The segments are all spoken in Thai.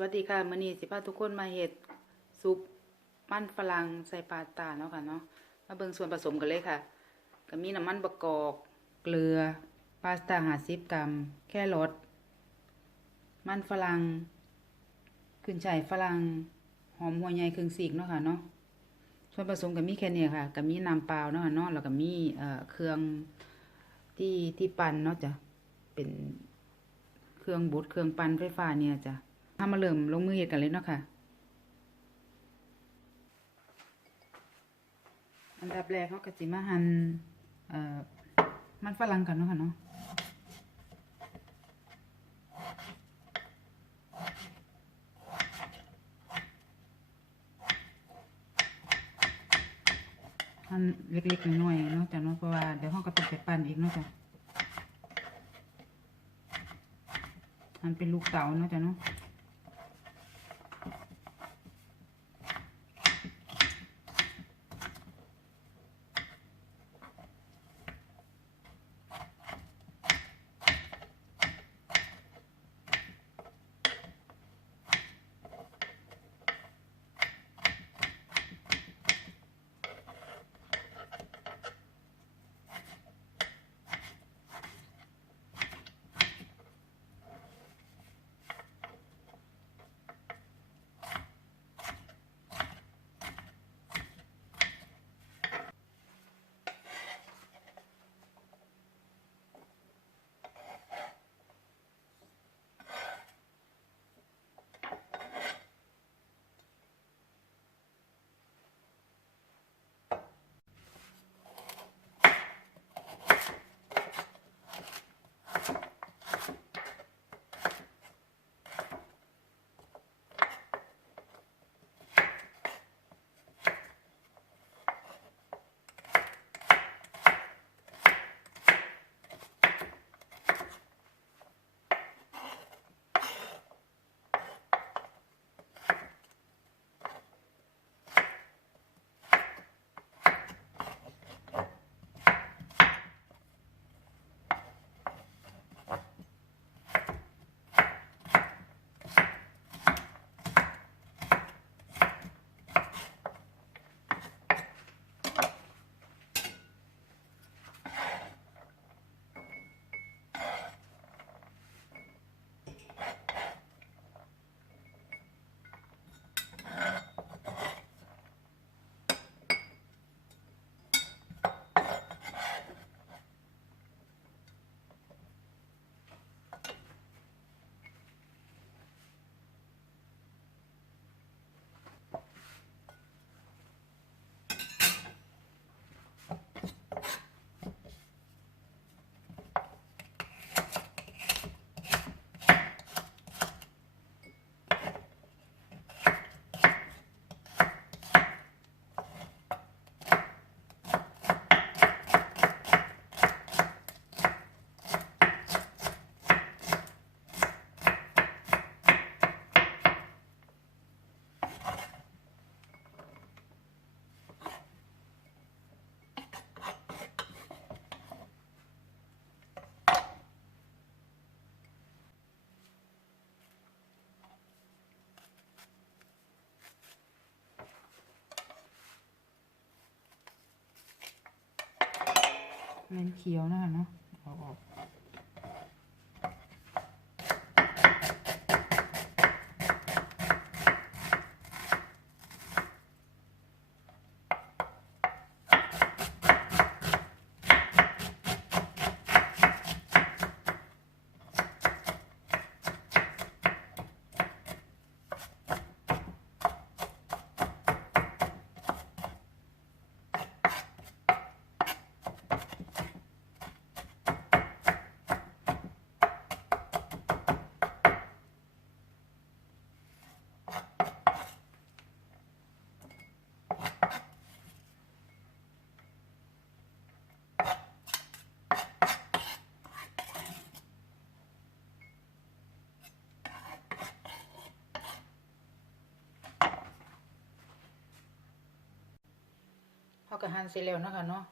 วัสดีค่ะมื้อนี้สิพาทุกคนมาเฮ็ดซุปมันฝรั่งใส่ปลาตาเนาะค่ะเนาะมาเบิ่งส่วนผสมกันเลยค่ะ ก็มีน้ำมันบะกอกเกลือปาสต้า50กรัมแครอทมันฝรั่งขึ้นฉ่ายฝรั่งหอมหัวใหญ่ครึ่งซีกเนาะค่ะเนาะส่วนผสมก็มีแค่นี้ค่ะก็มีน้ำเปล่าเนาะค่ะเนาะแล้วก็มีเอ่อเครื่องที่ที่ปั่นเนาะจ้ะเป็นเครื่องบดเครื่องปั่นไฟฟ้าเนี่ยจ้ะ ทำมาเริ่มลงมือเฮ็ดกันเลยเนาะค่ะ อันดับแรกเขาก็สิมาหั่นเอ่อมันฝรั่งกันเนาะค่ะเนาะหั่นเล็กๆน้อยๆเนาะจ้ะเนาะเพราะว่าเดี๋ยวเขาก็ต้องไปปั่นอีกเนาะจ้ะมันเป็นลูกเต๋าเนาะจ้ะเนาะ มันเขียวนะคะเนาะ เขาก็หั่นเสร็จแล้วนะคะเนาะ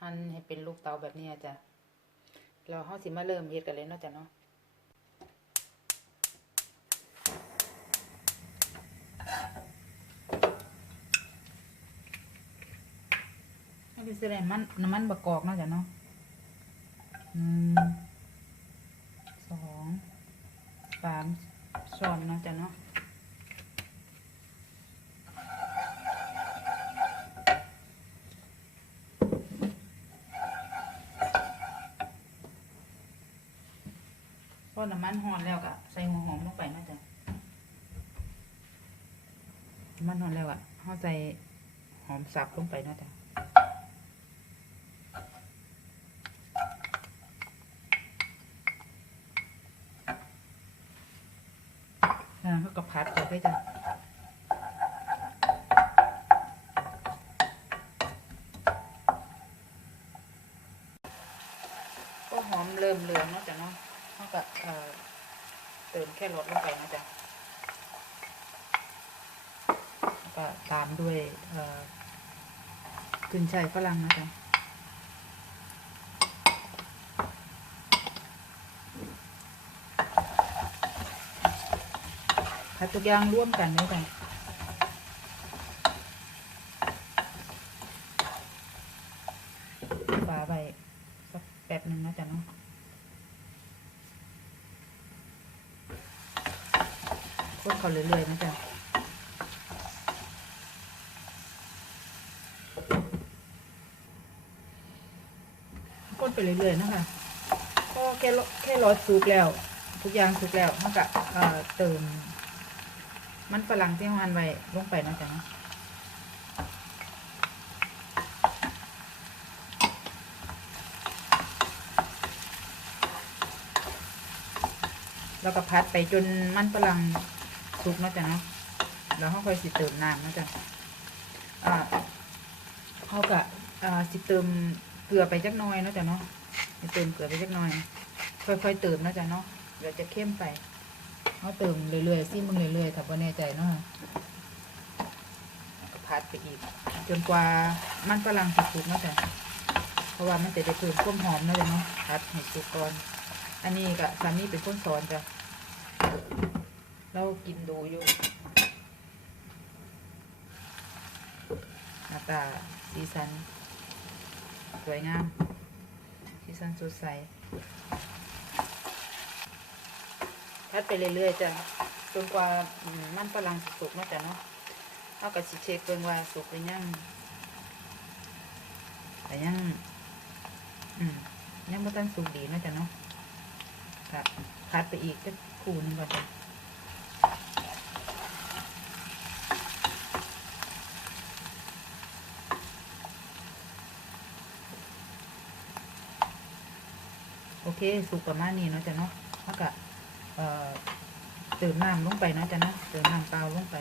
หั่นให้เป็นลูกเตาแบบนี้จ้ะเราเขาสิมาเริ่มเฮ็ดกันเลยเนาะจ้ะเนาะอันนี้แสดงมันน้ำมันบะกอกเนาะจ้ะเนาะหนึ่งสองสามช้อนเนาะจ้ะเนาะ อน้ำมันหอนแล้วก็ใส่หัวหอมลงไปนะจ๊ะน้ำมันหอนแล้วอะเขาใส่หอมสับลงไปนะจ๊ะแล้วก็พัดไปด้วยจ้ะก็หอมเริ่มเหลืองเนาะจ๊ะเนาะ เท่ากับเอ่อเติมแค่รสลงไปนะจ๊ะแล้วก็ตามด้วยเอ่อขึ้นช่ายฝรั่งนะจ๊ะผัดทุกอย่างร่วมกันเลยจ้ะฝาใบสักแป๊บหนึ่งนะจ๊ะเนาะคนเขาเรื่อยๆนะจ๊ะ คนไปเรื่อยๆนะคะก็แค่แค่รอสุกแล้ว ทุกอย่างสุกแล้วเท่ากับเติม มันฝรั่งที่หั่นไว้ลงไปนะจ๊ะเนาะแล้วก็พัดไปจนมันฝรั่งสุกนะจ๊ะเนาะแล้วเขาค่อยสิเติมน้ำนะจ๊ะอ่าเขากะอ่าสิเติม เกลือไปจักน่อยเนาะจ๊ะเนาะเติมเกลือไปจักน่อย ค่อยๆเติมเนาะจ๊ะเนาะเดี๋ยวจะเข้มไปเขาเติมเรื่อยๆซิมึงเรื่อยๆถ้าบ่แน่ใจเนาะก็พัดไปอีก จนกว่ามันฝรั่งสุกเนาะจ๊ะเพราะว่ามันจะได้เพิ่มความหอมเนาะจ๊ะเนาะพัดให้สุกก่อนอันนี้ก็สามีเป็นคนสอนจ้ะเรากินดูอยู่หน้าตาสีสัน สวยงามสีสันสดใสพัดไปเรื่อยๆจ้ะจนกว่ามันฝรั่งสุกเนาะจ้ะเนาะเอากับสิเช็คเบิ่งว่าสุกหรือยังแต่ยังอืมยังไม่ทันสุกดีนะจ้ะเนาะครับพัดไปอีกจะคู่นึงก่อนจ้ะ เคสุกประมาณนี้เนาะจ้ะเนาะแล้วก็เติมน้ำลงไปเนาะจ้ะเนาะเติมน้ำเปล่าลงไป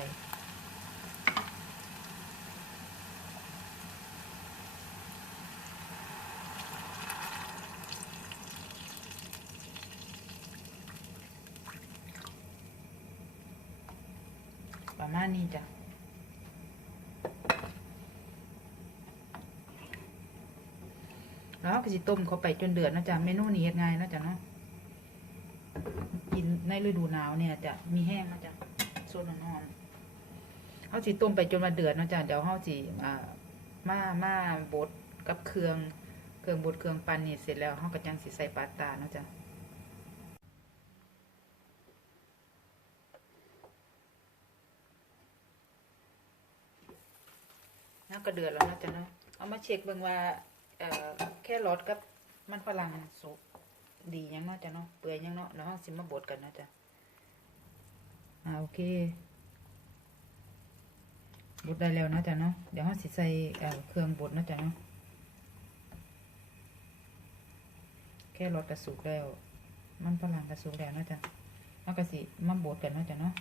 ประมาณนี้จ้ะ แล้วเรา ก็สิต้มเขาไปจนเดือดนะจ๊ะเมนูนี้เฮ็ดง่ายนะจ๊ะเนาะกินในฤดูหนาวเนี่ยจะมีแห้งนะจ๊ะส่วนนอนเขาสิต้มไปจนมาเดือดนะจ๊ะเดี๋ยวเขาสิอ่ามามาบดกับเครื่องเครื่องบดเครื่องปั่นนี่เสร็จแล้วเขาก็จังสิใส่ปาตานะจ๊ะแล้วก็เดือดแล้วนะจ๊ะเนาะเอามาเช็คเบิ่งว่า เอ่อแค่รสกับมันฝรั่งสุกดียังเนาะจ้ะเนาะเปื่อยยังเนาะแล้วเราสิมาบดกันเนาะจ้ะอ่าโอเคบดได้แล้วเนาะจ้ะเนาะเดี๋ยวเราสิใส่เอ่อเครื่องบดเนาะจ้ะเนาะแค่รสกระสุกแล้ว มันฝรั่งกระสุกแล้วเนาะจ้ะเราก็สิมาบดกันเนาะจ้ะเนาะ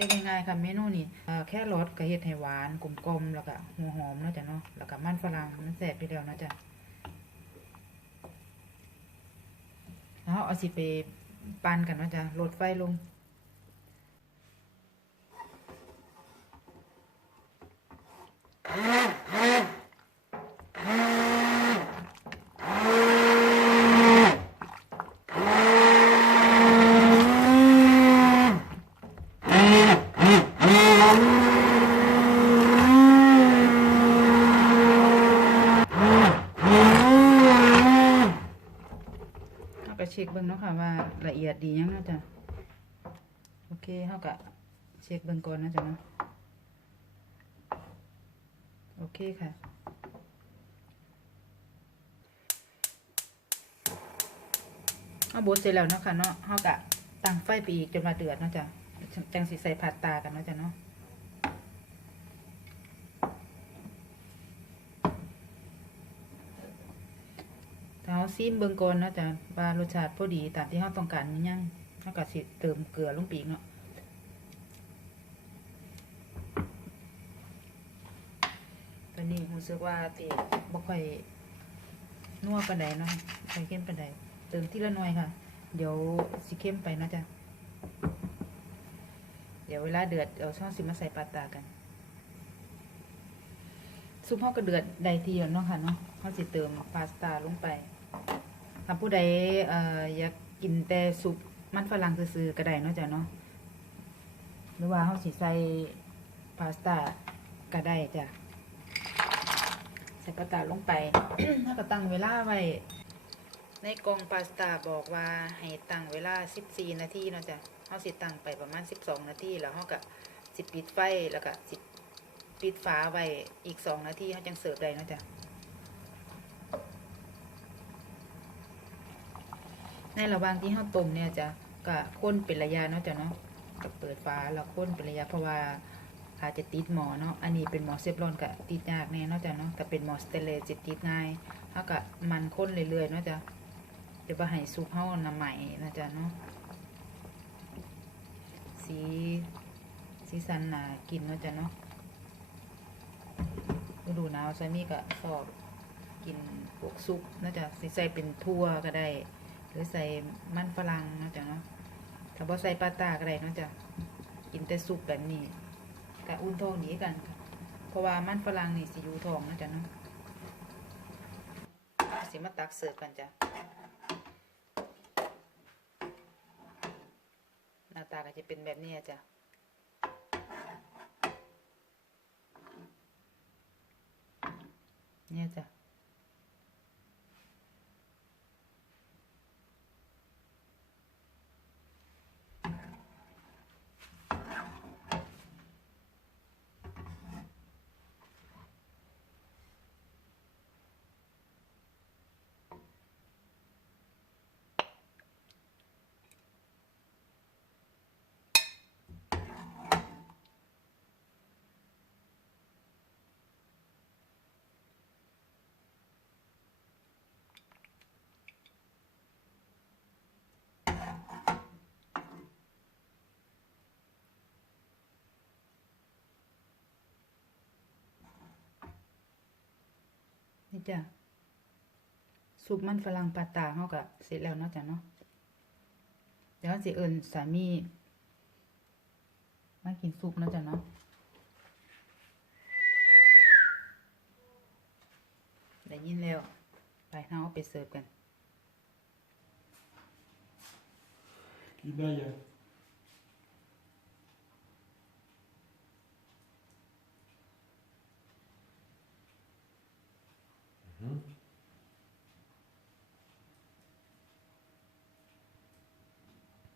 ฮ็ดง่ายๆค่ะเมนูนี้แค่รสกระเฮ็ดให้หวานกลมๆแล้วก็หัวหอมนะจ๊ะเนาะแล้วก็มันฝรั่งมันแสบไปแล้วนะจ๊ะแล้วเอาสิไปปานกันนะจ๊ะลดไฟลงอ่า ช็คเบิ่งเนาะค่ะว่าละเอียดดียังเนาะจ้ะโอเคเฮาก็เช็คเบิ่งก่อนนะจ๊ะเนาะโอเคค่ะเอาบดเสร็จแล้วเนาะค่ะเนาะเฮาก็ตั้งไฟไปอีกจนมาเดือดเนาะจ้ะจังสิใส่ผัดตากันเนาะจ้ะเนาะ ถ้าเรา ซีมเบิ่งก่อนนะจ้ะว่ารสชาติพอดีตามที่เราต้องการหรือยังเราก็สิเติมเกลือลงไปอีกเนาะตอนนี้รู้สึกว่าติบ่ค่อยนัวปานใดเนาะบ่ค่อยเข้มปานใดเติมทีละหน่อยค่ะ เดี๋ยวสิเข้มไปนะจ้ะเดี๋ยวเวลาเดือดเอาช่องสิมาใส่ปลาตากันซุปเฮาก็เดือดได้ทีแล้วเนาะค่ะเนาะเฮาสิเติมพาสต้าลงไป ถ้าผู้ใดเอ่ออยากกินแต่ซุปมันฝรั่งซื่อๆก็ได้เนาะจ้ะเนาะหรือว่าเฮาสิใส่พาสต้าก็ได้จ้ะใส่พาสต้าลงไปเฮาก็ตั้งเวลาไว้ในกองพาสต้าบอกว่าให้ตั้งเวลา 14 นาทีเนาะจ้ะเฮาสิตั้งไปประมาณ 12 นาทีแล้วเฮาก็สิปิดไฟแล้วก็สิปิดฝาไว้อีกสองนาทีเขาจังเสิร์ฟได้เนาะจ๊ะ ในระหว่างที่เขาต้มเนี่ยจะก็ค้นเป็นระยะเนาะจ๊ะเนาะก็เปิดฝาแล้วค้นเป็นระยะเพราะว่าอาจจะติดหมอเนาะ อันนี้เป็นหมอเซฟรอนก็ติดยากแน่เนาะจ๊ะเนาะแต่เป็นหมอสเตเลจะติดง่ายเขาก็มันค้นเรื่อยๆเนาะจ๊ะเดี๋ยวไปให้ซุปเฮาน้ำใหม่นะจ๊ะเนาะสีสีสันหนากินเนาะจ๊ะเนาะฤดูหนาวซามี่ก็ชอบกินพวกซุปน่าจะใส่เป็นทั่วก็ได้ หรือใส่มันฝรั่งนะจ๊ะเนาะถ้าบ่ใส่ปลาตาก็ได้เนาะจ๊ะกินแต่ซุปแบบนี้ก็อุ่นท้องดีกันค่ะเพราะว่ามันฝรั่งนี่สิอยู่ท้องนะจ๊ะเนาะสิมาตักเสิร์ฟกันจ้ะหน้าตาก็จะเป็นแบบนี้จ้ะเนี่ยจ้ะ นี่จ้ะซุปมันฝรั่งปลาตาเขาก็เสร็จแล้วเนาะจ้ะเนาะเดี๋ยวสิเอิญสามีมากินซุปเนาะจ้ะเนาะได้ยินแล้ว ไปเราเอาไปเสิร์ฟกัน Idea.